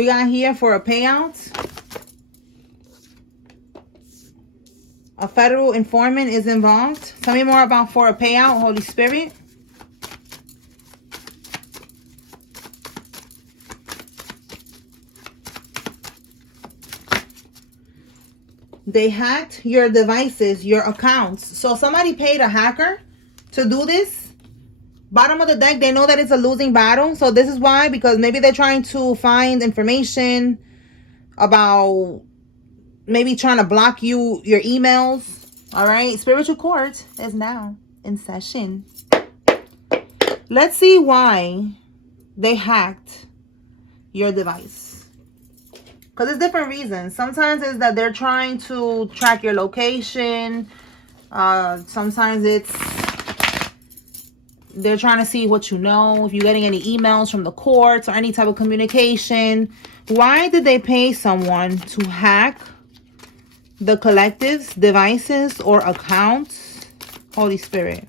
We got here for a payout. A federal informant is involved. Tell me more about for a payout, Holy Spirit. They hacked your devices, your accounts. So somebody paid a hacker to do this. Bottom of the deck, they know that it's a losing battle. So this is why, because maybe they're trying to find information about maybe trying to block you, your emails. All right. Spiritual court is now in session. Let's see why they hacked your device. Because there's different reasons. Sometimes it's that they're trying to track your location. Sometimes it's they're trying to see what you know. If you're getting any emails from the courts or any type of communication. Why did they pay someone to hack the collective's devices or accounts? Holy Spirit.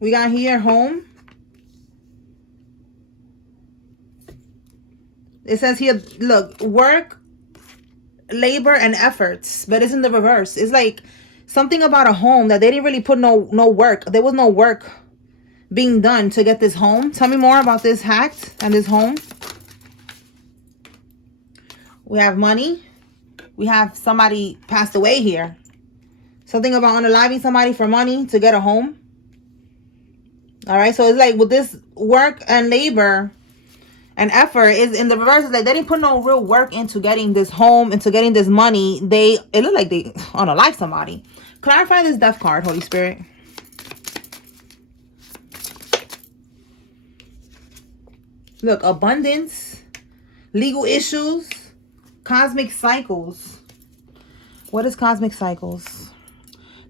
We got here home. It says here, look, work, labor, and efforts. But it's in the reverse. It's like something about a home that they didn't really put no work. There was no work being done to get this home. Tell me more about this hacked and this home. We have money. We have somebody passed away here. Something about unaliving somebody for money to get a home. All right. So it's like with this work and labor and effort is in the reverse. It's like they didn't put no real work into getting this home, into getting this money. It looked like they unalive somebody. Clarify this death card, Holy Spirit. Look, abundance, legal issues, cosmic cycles. What is cosmic cycles?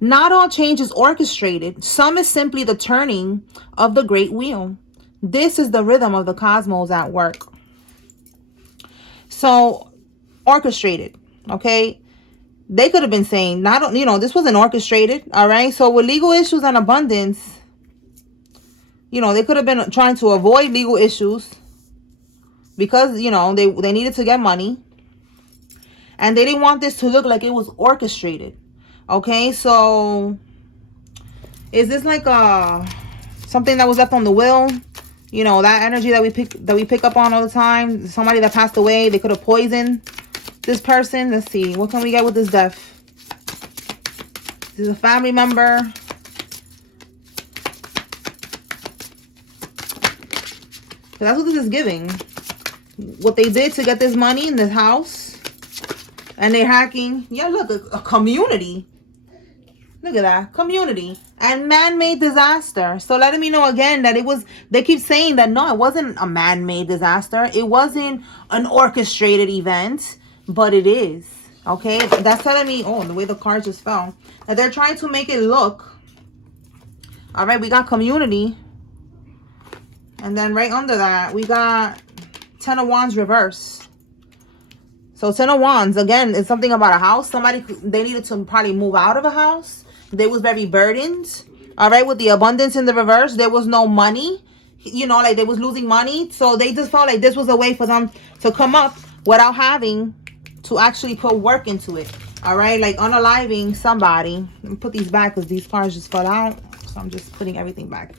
Not all change is orchestrated. Some is simply the turning of the great wheel. This is the rhythm of the cosmos at work. So, orchestrated, okay? They could have been saying, this wasn't orchestrated, all right? So, with legal issues and abundance, they could have been trying to avoid legal issues because, they needed to get money. And they didn't want this to look like it was orchestrated, okay? So, is this like something that was left on the will? That energy that we pick up on all the time. Somebody that passed away, they could have poisoned this person. Let's see. What can we get with this death? This is a family member. So that's what this is giving. What they did to get this money in this house. And they're hacking. Yeah, look, a community. Look at that. Community. And man-made disaster. So letting me know again that they keep saying that no, it wasn't a man-made disaster. It wasn't an orchestrated event, but it is. Okay? That's telling me, the way the cards just fell, that they're trying to make it look. All right, we got community. And then right under that, we got 10 of Wands reverse. So 10 of Wands, again, is something about a house. They needed to probably move out of a house. They was very burdened. All right. With the abundance in the reverse, there was no money. Like they was losing money. So they just felt like this was a way for them to come up without having to actually put work into it. All right. Like unaliving somebody. Let me put these back because these cards just fell out. So I'm just putting everything back.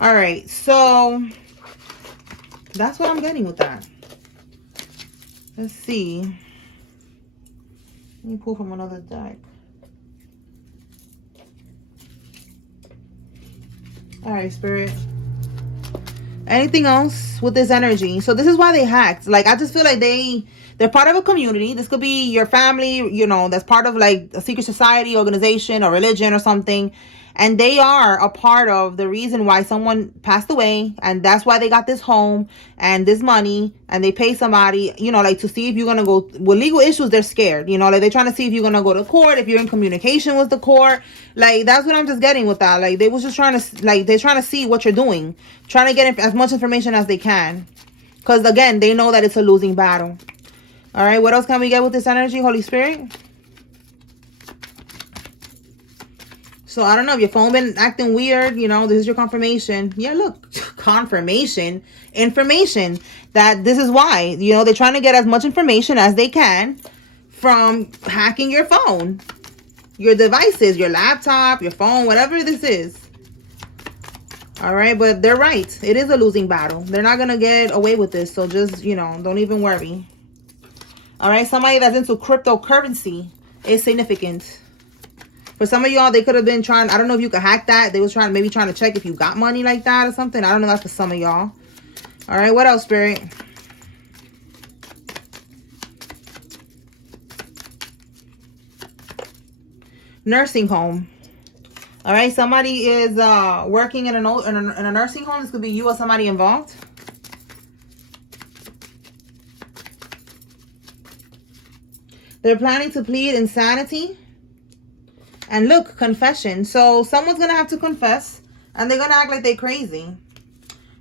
All right. So that's what I'm getting with that. Let's see. Let me pull from another deck. All right, Spirit. Anything else with this energy? So this is why they hacked. Like, I just feel like they're part of a community. This could be your family, that's part of like a secret society, organization, or religion or something. And they are a part of the reason why someone passed away. And that's why they got this home and this money. And they pay somebody, like to see if you're going to go with legal issues. They're scared, like they're trying to see if you're going to go to court, if you're in communication with the court. Like, that's what I'm just getting with that. Like, they was just trying to, they're trying to see what you're doing. Trying to get as much information as they can. Because, again, they know that it's a losing battle. All right, what else can we get with this energy, Holy Spirit? So I don't know if your phone been acting weird, you know, this is your confirmation. Yeah, look, confirmation, information that this is why, you know, they're trying to get as much information as they can from hacking your phone, your devices, your laptop, your phone, whatever this is. All right, but they're right. It is a losing battle. They're not going to get away with this. So just, you know, don't even worry. All right, somebody that's into cryptocurrency is significant. For some of y'all, they could have been trying, I don't know if you could hack that. They was maybe trying to check if you got money like that or something. I don't know, that's for some of y'all. All right, what else, Spirit? Nursing home. All right, somebody is working in a nursing home. This could be you or somebody involved. They're planning to plead insanity. And look, confession. So someone's going to have to confess. And they're going to act like they're crazy.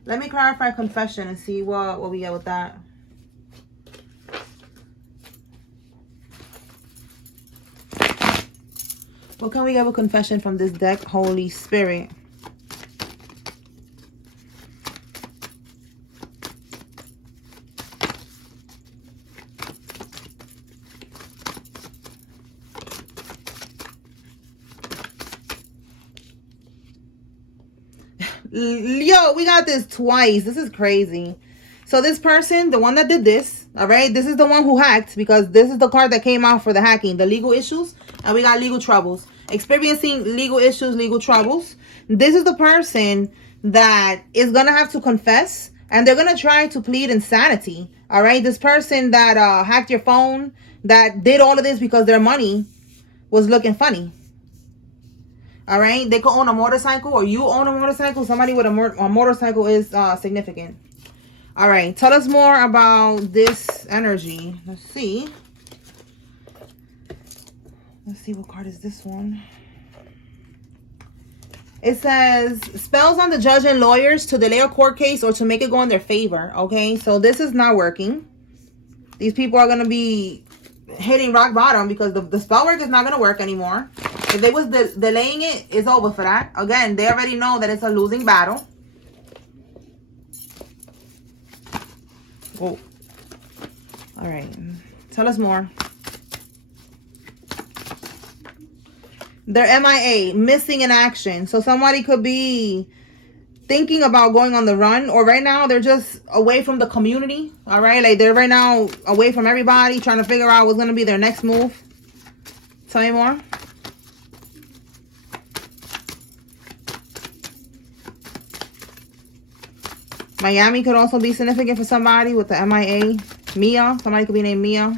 Let me clarify confession and see what we get with that. What can we get with confession from this deck, Holy Spirit? Yo, we got this twice. This is crazy. So this person, the one that did this, all right, this is the one who hacked, because this is the card that came out for the hacking, the legal issues, and we got legal troubles. Experiencing legal issues, legal troubles. This is the person that is going to have to confess, and they're going to try to plead insanity, all right? This person that hacked your phone, that did all of this because their money was looking funny. All right, they could own a motorcycle, or you own a motorcycle. Somebody with a motorcycle is significant. All right, tell us more about this energy. Let's see. Let's see, what card is this one? It says, spells on the judge and lawyers to delay a court case or to make it go in their favor. Okay, so this is not working. These people are going to be hitting rock bottom because the spell work is not going to work anymore. If they was delaying it, it's over for that. Again, they already know that it's a losing battle. Oh. All right. Tell us more. They're MIA, missing in action. So somebody could be thinking about going on the run, or right now they're just away from the community. All right. Like they're right now away from everybody, trying to figure out what's going to be their next move. Tell me more. Miami could also be significant for somebody with the MIA. Mia. Somebody could be named Mia.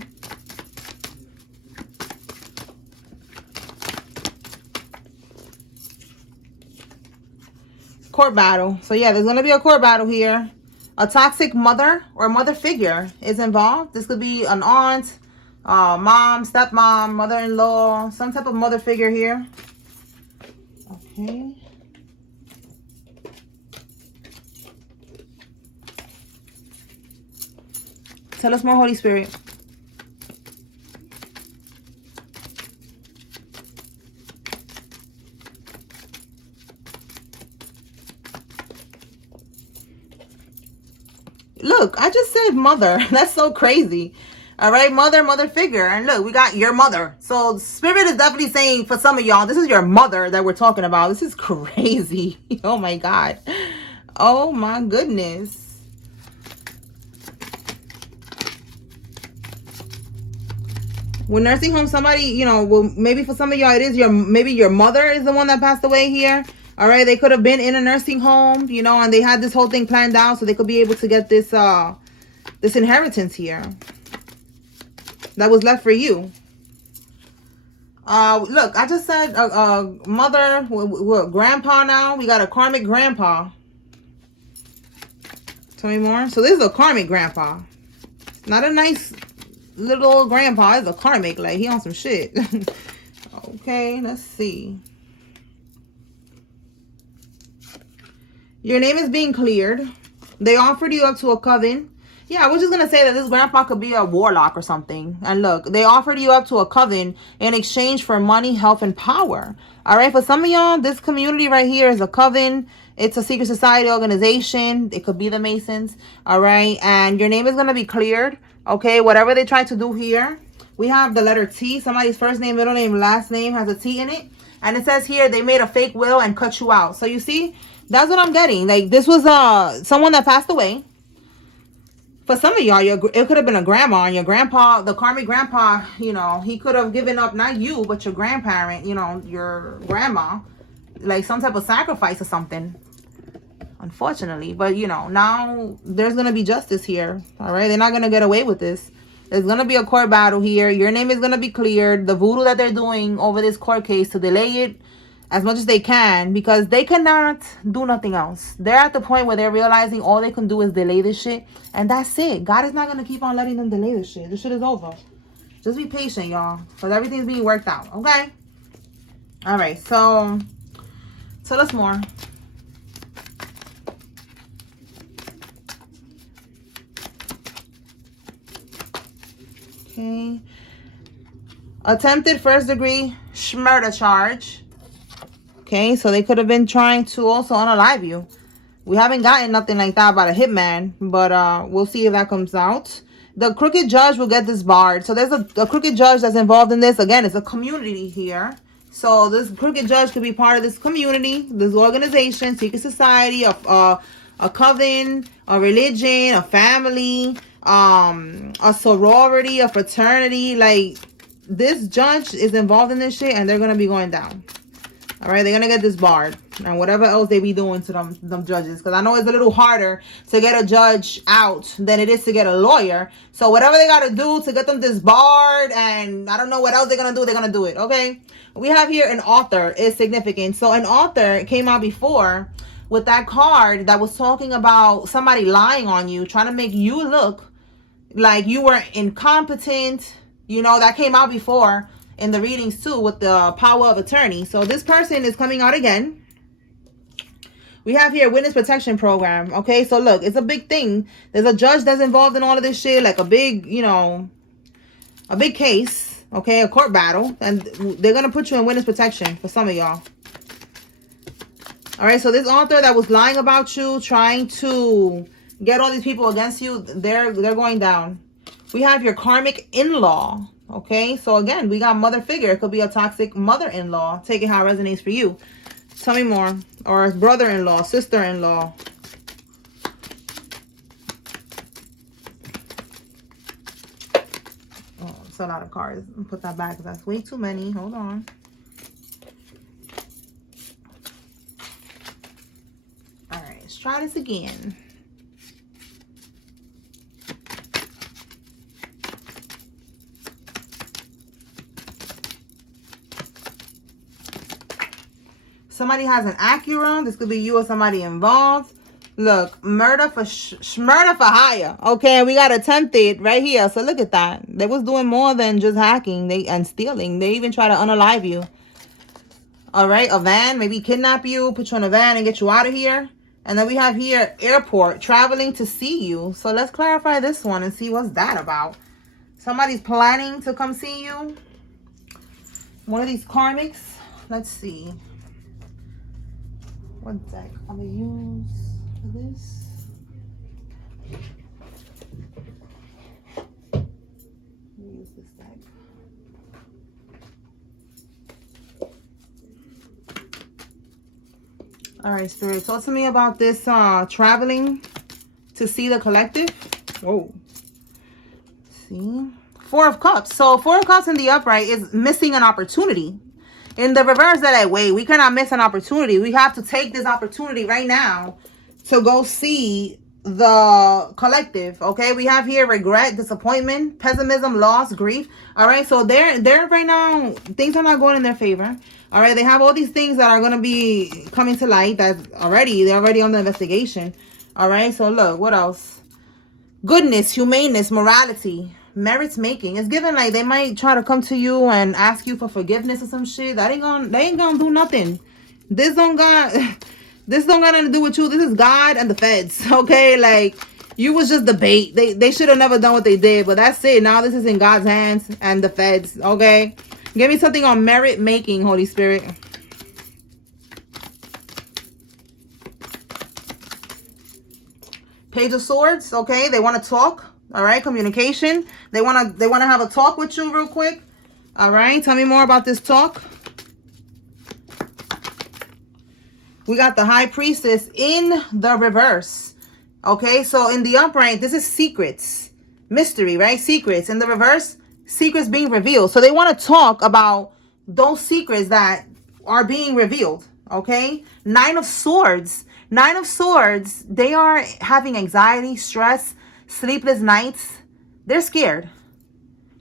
Court battle. So yeah, there's going to be a court battle here. A toxic mother or mother figure is involved. This could be an aunt, mom, stepmom, mother-in-law, some type of mother figure here. Okay. Tell us more, Holy Spirit. Look, I just said mother. That's so crazy. All right, mother figure. And look, we got your mother. So Spirit is definitely saying for some of y'all, this is your mother that we're talking about. This is crazy. Oh my God. Oh my goodness. With nursing home, somebody, you know, well, maybe for some of y'all, it is maybe your mother is the one that passed away here. All right, they could have been in a nursing home, you know, and they had this whole thing planned out so they could be able to get this this inheritance here that was left for you. Look, I just said mother, grandpa now. We got a karmic grandpa. Tell me more. So this is a karmic grandpa. Not a nice little old grandpa. It's a karmic, like he on some shit. Okay, let's see. Your name is being cleared. They offered you up to a coven. Yeah, I was just going to say that this grandpa could be a warlock or something. And look, they offered you up to a coven in exchange for money, health, and power. All right, for some of y'all, this community right here is a coven. It's a secret society organization. It could be the Masons. All right, and your name is going to be cleared. Okay, whatever they try to do here. We have the letter T. Somebody's first name, middle name, last name has a T in it. And it says here they made a fake will and cut you out. So you see, that's what I'm getting. Like, this was someone that passed away. For some of y'all, it could have been a grandma and your grandpa, the karmic grandpa, you know, he could have given up, not you, but your grandparent, you know, your grandma, like some type of sacrifice or something, unfortunately. But, you know, now there's going to be justice here, all right? They're not going to get away with this. There's going to be a court battle here. Your name is going to be cleared. The voodoo that they're doing over this court case to delay it as much as they can, because they cannot do nothing else. They're at the point where they're realizing all they can do is delay this shit, and that's it. God is not going to keep on letting them delay this shit. This shit is over. Just be patient, y'all, because everything's being worked out, okay? All right, so tell us more. Okay. Attempted first degree murder charge. Okay, so they could have been trying to also unalive you. We haven't gotten nothing like that about a hitman, but we'll see if that comes out. The crooked judge will get disbarred. So there's a crooked judge that's involved in this. Again, it's a community here. So this crooked judge could be part of this community, this organization, secret society, a coven, a religion, a family, a sorority, a fraternity. Like, this judge is involved in this shit, and they're going to be going down. All right, they're going to get disbarred and whatever else they be doing to them judges. Because I know it's a little harder to get a judge out than it is to get a lawyer. So whatever they got to do to get them disbarred, and I don't know what else they're going to do, they're going to do it, okay? We have here an author is significant. So an author came out before with that card that was talking about somebody lying on you, trying to make you look like you were incompetent. You know, that came out before in the readings too with the power of attorney. So this person is coming out again. We have here witness protection program. Okay, so look, it's a big thing. There's a judge that's involved in all of this shit, like a big, you know, a big case. Okay, a court battle, and they're gonna put you in witness protection for some of y'all. All right, so this author that was lying about you, trying to get all these people against you, they're going down. We have your karmic in-law. Okay, so again, we got mother figure. It could be a toxic mother-in-law. Take it how it resonates for you. Tell me more. Or brother-in-law, sister-in-law. Oh, it's a lot of cards. I'll put that back because that's way too many. Hold on. All right, let's try this again. Somebody has an Acura. This could be you or somebody involved. Look, murder for hire. Okay, we got attempted right here. So look at that. They was doing more than just hacking and stealing. They even try to unalive you. All right, a van, maybe kidnap you, put you in a van and get you out of here. And then we have here airport, traveling to see you. So let's clarify this one and see what's that about. Somebody's planning to come see you. One of these karmics. Let's see. What deck I'm gonna use for this? Let me use this deck. All right, Spirit, talk to me about this traveling to see the collective. Whoa. See? Four of Cups. So Four of Cups in the upright is missing an opportunity. In the reverse, they're like, wait, we cannot miss an opportunity. We have to take this opportunity right now to go see the collective. Okay, we have here regret, disappointment, pessimism, loss, grief. All right, so they're right now, things are not going in their favor. All right, they have all these things that are going to be coming to light that they're already on the investigation. All right, so look, what else? Goodness, humaneness, morality. Merits making. It's given like they might try to come to you and ask you for forgiveness or some shit. They ain't gonna do nothing. This don't got nothing to do with you. This is God and the feds. Okay, like You was just the bait. They should have never done what they did, but that's it. Now this is in God's hands and the feds, okay? Give me something on merit making, Holy Spirit. Page of Swords, okay? They want to talk, all right? Communication. They want to have a talk with you real quick. All right? Tell me more about this talk. We got the High Priestess in the reverse. Okay, so in the upright, this is secrets. Mystery, right? Secrets. In the reverse, secrets being revealed. So they want to talk about those secrets that are being revealed. Okay? Nine of Swords. Nine of Swords, they are having anxiety, stress, sleepless nights. They're scared.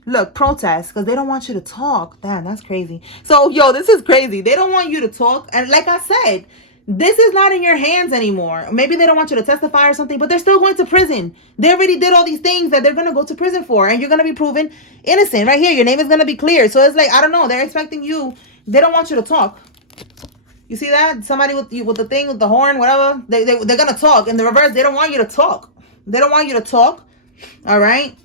Look, protest, because they don't want you to talk. Damn, that's crazy. So, yo, this is crazy. They don't want you to talk. And like I said, this is not in your hands anymore. Maybe they don't want you to testify or something, but they're still going to prison. They already did all these things that they're going to go to prison for, and you're going to be proven innocent. Right here, your name is going to be cleared. So it's like, I don't know. They're expecting you. They don't want you to talk. You see that? Somebody with the thing, with the horn, whatever. They're going to talk. In the reverse, they don't want you to talk. They don't want you to talk. All right?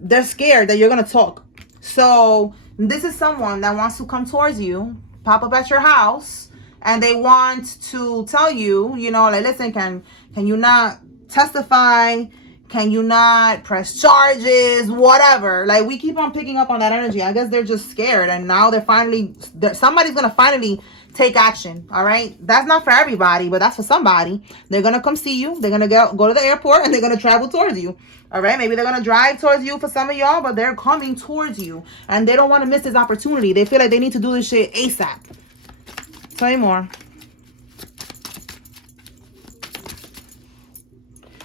They're scared that you're going to talk. So this is someone that wants to come towards you, pop up at your house, and they want to tell you, you know, like, listen, can you not testify? Can you not press charges? Whatever. Like, we keep on picking up on that energy. I guess they're just scared. And now somebody's going to finally take action. All right. That's not for everybody, but that's for somebody. They're going to come see you. They're going to go to the airport and they're going to travel towards you. All right. Maybe they're going to drive towards you for some of y'all, but they're coming towards you and they don't want to miss this opportunity. They feel like they need to do this shit ASAP. Tell me more.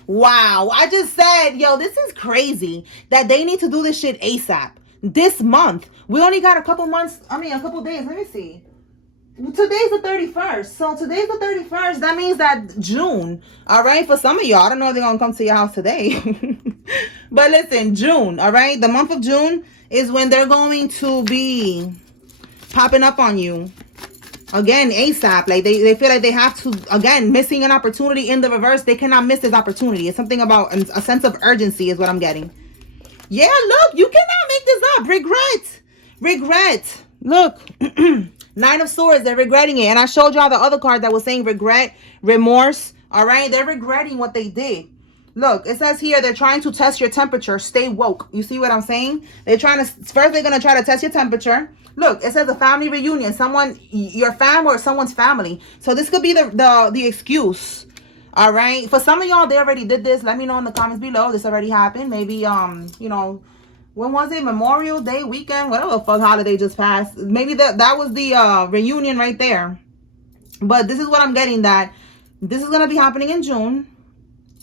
Wow, I just said, yo, this is crazy that they need to do this shit ASAP. This month. We only got a couple days. Let me see. Today's the 31st. So today's the 31st. That means that June. All right. For some of y'all, I don't know if they're going to come to your house today. But listen, June. All right. The month of June is when they're going to be popping up on you. Again, ASAP. Like they feel like they have to, again, missing an opportunity in the reverse. They cannot miss this opportunity. It's something about a sense of urgency is what I'm getting. Yeah, look, you cannot make this up. Regret. Look, Nine of Swords, they're regretting it. And I showed y'all the other card that was saying regret, remorse. All right, they're regretting what they did. Look, it says here, they're trying to test your temperature. Stay woke. You see what I'm saying? They're going to try to test your temperature. Look, it says a family reunion. Someone, your family or someone's family. So this could be the excuse. All right. For some of y'all, they already did this. Let me know in the comments below. This already happened. Maybe, you know, when was it? Memorial Day weekend? Whatever the fuck holiday just passed. Maybe that was the reunion right there. But this is what I'm getting, that this is going to be happening in June.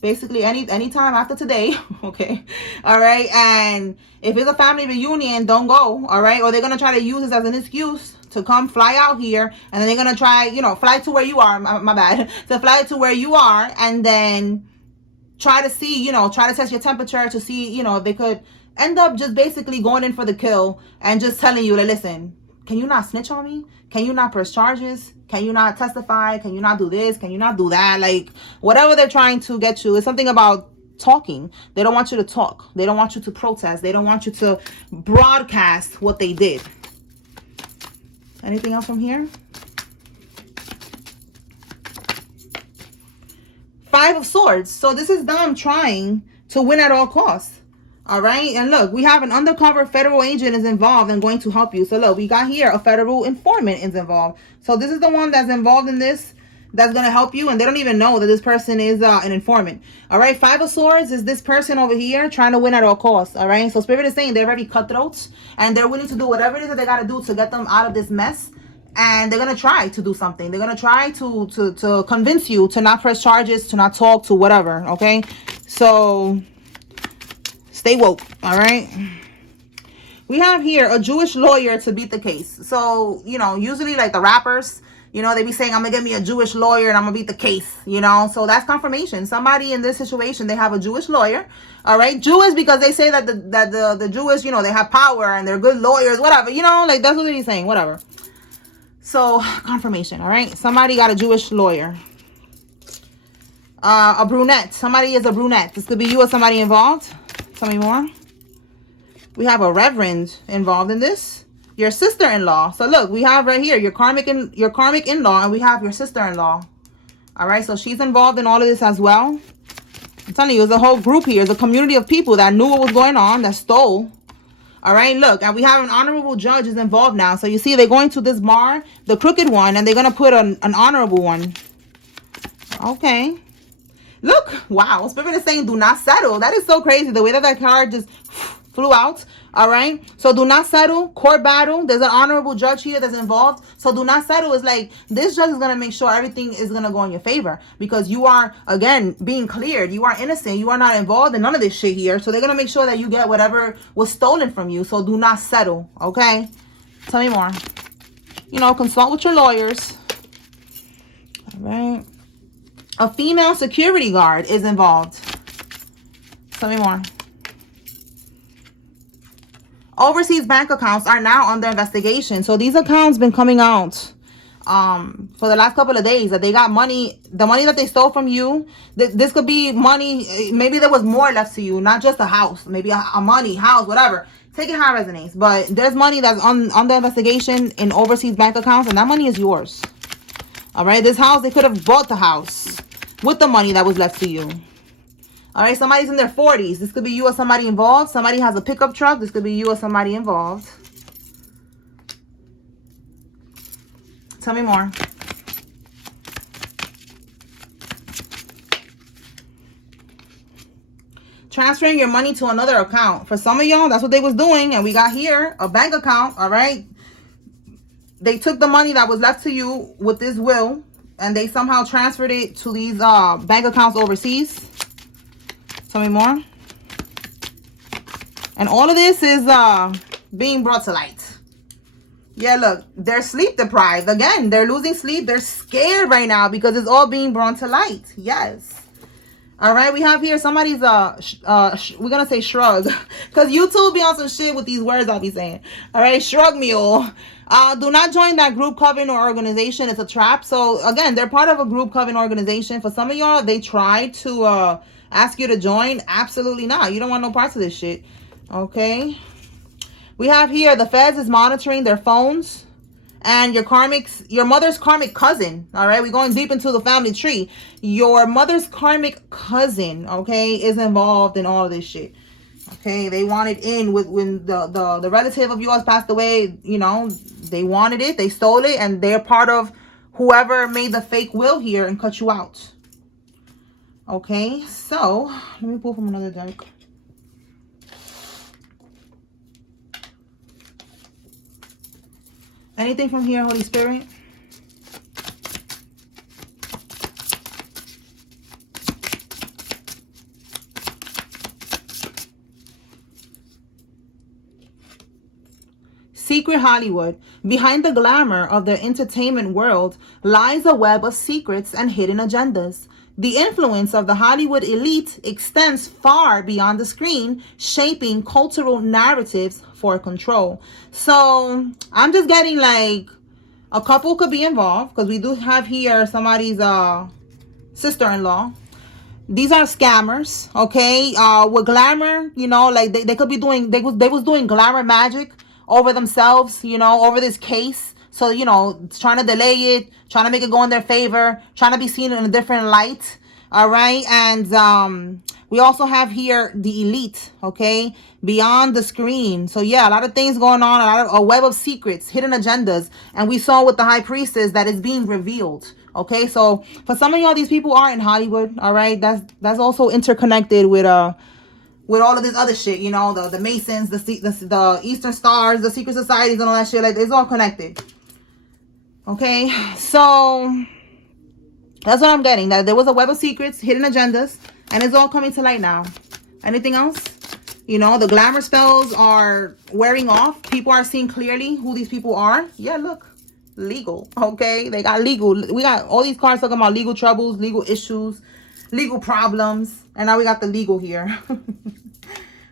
Basically any time after today. Okay. All right. And if it's a family reunion, don't go. All right. Or they're going to try to use this as an excuse to come fly out here. And then they're going to try, you know, fly to where you are. My bad. To fly to where you are. And then try to see, you know, try to test your temperature to see, you know, if they could end up just basically going in for the kill and just telling you, like, listen, can you not snitch on me? Can you not press charges? Can you not testify? Can you not do this? Can you not do that? Like, whatever they're trying to get you is something about talking. They don't want you to talk. They don't want you to protest. They don't want you to broadcast what they did. Anything else from here? Five of Swords. So this is them trying to win at all costs. All right. And look, we have an undercover federal agent is involved and going to help you. So look, we got here a federal informant is involved. So this is the one that's involved in this, that's going to help you. And they don't even know that this person is an informant. All right. Five of Swords is this person over here trying to win at all costs. All right. So Spirit is saying they're very cutthroats and they're willing to do whatever it is that they got to do to get them out of this mess. And they're going to try to do something. They're going to try to convince you to not press charges, to not talk, to whatever. Okay. So stay woke. All right. We have here a Jewish lawyer to beat the case. So, you know, usually like the rappers, you know, they be saying, I'm going to get me a Jewish lawyer and I'm going to beat the case, you know. So that's confirmation. Somebody in this situation, they have a Jewish lawyer. All right. Jewish because they say that the Jewish, you know, they have power and they're good lawyers, whatever. You know, like that's what they're saying, whatever. So confirmation. All right. Somebody got a Jewish lawyer. A brunette. Somebody is a brunette. This could be you or somebody involved. Tell me more. We have a reverend involved in this. Your sister-in-law. So look, we have right here your karmic in-law, and we have your sister-in-law. All right, so she's involved in all of this as well. I'm telling you, there's a whole group here. There's a community of people that knew what was going on, that stole. All right, look, and we have an honorable judge is involved now. So you see, they're going to this bar, the crooked one, and they're going to put an honorable one. Okay. Look, wow, Spirit is saying do not settle. That is so crazy, the way that card just flew out. All right, so do not settle. Court battle. There's an honorable judge here that's involved. So do not settle is like, this judge is going to make sure everything is going to go in your favor, because you are, again, being cleared. You are innocent. You are not involved in none of this shit here. So they're going to make sure that you get whatever was stolen from you. So do not settle. Okay, tell me more. You know, consult with your lawyers. All right. A female security guard is involved. Tell me more. Overseas bank accounts are now under investigation. So these accounts been coming out for the last couple of days, that they got money, the money that they stole from you. This could be money. Maybe there was more left to you, not just a house, maybe a money, house, whatever. Take it how it resonates. But there's money that's under investigation in overseas bank accounts, and that money is yours. All right, this house, they could have bought the house with the money that was left to you. All right, somebody's in their 40s. This could be you or somebody involved. Somebody has a pickup truck. This could be you or somebody involved. Tell me more. Transferring your money to another account. For some of y'all, that's what they was doing. And we got here a bank account, all right? They took the money that was left to you with this will, and they somehow transferred it to these bank accounts overseas. Tell me more. And all of this is being brought to light. Yeah, look, they're sleep deprived. Again, they're losing sleep. They're scared right now because it's all being brought to light. Yes. All right, we have here somebody's, we're going to say shrug. Because YouTube be on some shit with these words I'll be saying. All right, shrug mule. Do not join that group, coven, or organization. It's a trap. So, again, they're part of a group, coven, organization. For some of y'all, they tried to ask you to join. Absolutely not. You don't want no parts of this shit. Okay. We have here the feds is monitoring their phones. And your mother's karmic cousin, all right? We're going deep into the family tree. Your mother's karmic cousin, okay, is involved in all of this shit. Okay, they wanted in when the relative of yours passed away. You know, they wanted it, they stole it, and they're part of whoever made the fake will here and cut you out. Okay, so let me pull from another deck. Anything from here, Holy Spirit? Secret Hollywood. Behind the glamour of the entertainment world lies a web of secrets and hidden agendas. The influence of the Hollywood elite extends far beyond the screen, shaping cultural narratives for control. So I'm just getting like a couple could be involved, because we do have here somebody's sister-in-law. These are scammers, okay? With Glamour, you know, like they could be doing, they was doing glamour magic over themselves, you know, over this case. So, you know, trying to delay it, trying to make it go in their favor, trying to be seen in a different light. All right. And we also have here the elite, okay, beyond the screen. So, yeah, a lot of things going on, a web of secrets, hidden agendas. And we saw with the high priestess that is being revealed. Okay. So for some of y'all, these people are in Hollywood. All right. That's also interconnected with all of this other shit, you know, the Masons, the Eastern Stars, the secret societies and all that shit. Like, it's all connected. Okay, so that's what I'm getting. That there was a web of secrets, hidden agendas, and it's all coming to light now. Anything else? You know, the glamour spells are wearing off. People are seeing clearly who these people are. Yeah, look. Legal. Okay, they got legal. We got all these cards talking about legal troubles, legal issues, legal problems. And now we got the legal here.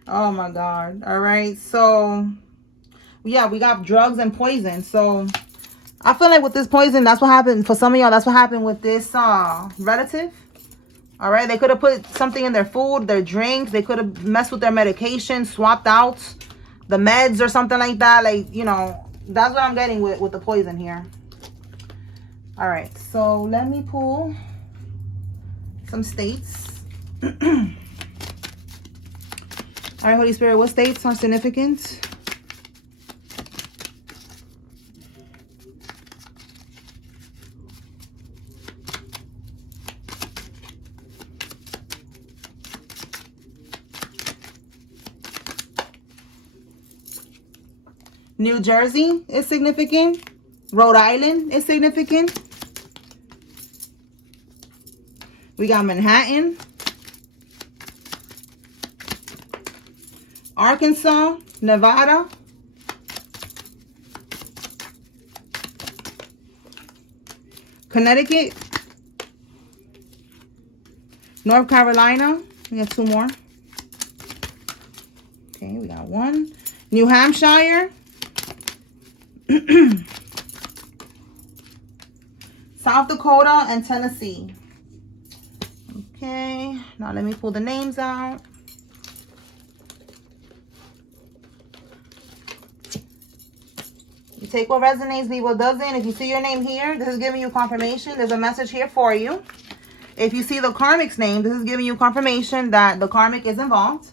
Oh, my God. All right, so, yeah, we got drugs and poison. So I feel like with this poison, that's what happened. For some of y'all, that's what happened with this relative. All right, they could have put something in their food, their drink. They could have messed with their medication, swapped out the meds or something like that. Like, you know, that's what I'm getting with the poison here. All right, so let me pull some states. All right, Holy Spirit, what states are significant? New Jersey is significant. Rhode Island is significant. We got Manhattan, Arkansas, Nevada, Connecticut, North Carolina. We got 2 more. Okay, we got 1. New Hampshire, South Dakota, and Tennessee. Okay, now let me pull the names out. You take what resonates, leave what doesn't. If you see your name here, this is giving you confirmation. There's a message here for you. If you see the karmic's name, this is giving you confirmation that the karmic is involved.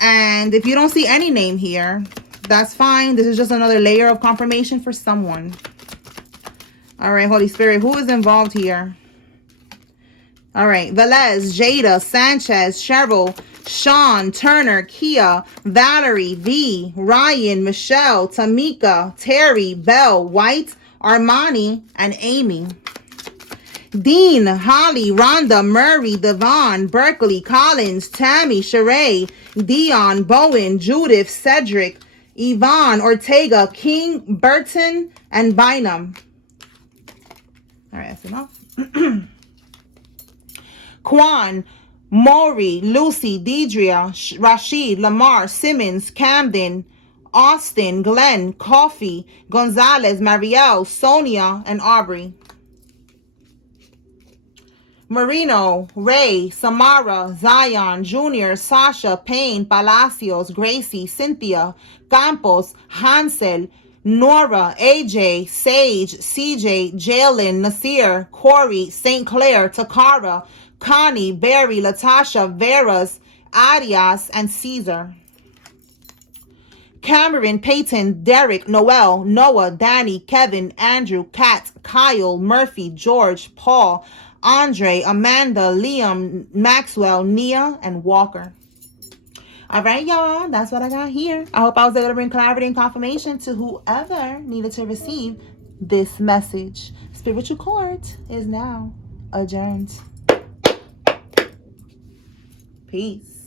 And if you don't see any name here, that's fine. This is just another layer of confirmation for someone. All right, Holy Spirit, who is involved here? All right, Velez, Jada, Sanchez, Cheryl, Sean, Turner, Kia, Valerie, V, Ryan, Michelle, Tamika, Terry, Belle, White, Armani, and Amy. Dean, Holly, Rhonda, Murray, Devon, Berkeley, Collins, Tammy, Sheree, Dion, Bowen, Judith, Cedric, Yvonne, Ortega, King, Burton, and Bynum. All right, that's enough. Quan, Maury, Lucy, Deidria, Rashid, Lamar, Simmons, Camden, Austin, Glenn, Coffee, Gonzalez, Marielle, Sonia, and Aubrey. Marino, Ray, Samara, Zion, Junior, Sasha, Payne, Palacios, Gracie, Cynthia, Campos, Hansel, Nora, AJ, Sage, CJ, Jalen, Nasir, Corey, St. Clair, Takara, Connie, Barry, Latasha, Veras, Arias, and Caesar. Cameron, Peyton, Derek, Noel, Noah, Danny, Kevin, Andrew, Kat, Kyle, Murphy, George, Paul, Andre, Amanda, Liam, Maxwell, Nia, and Walker. All right, y'all. That's what I got here. I hope I was able to bring clarity and confirmation to whoever needed to receive this message. Spiritual court is now adjourned. Peace.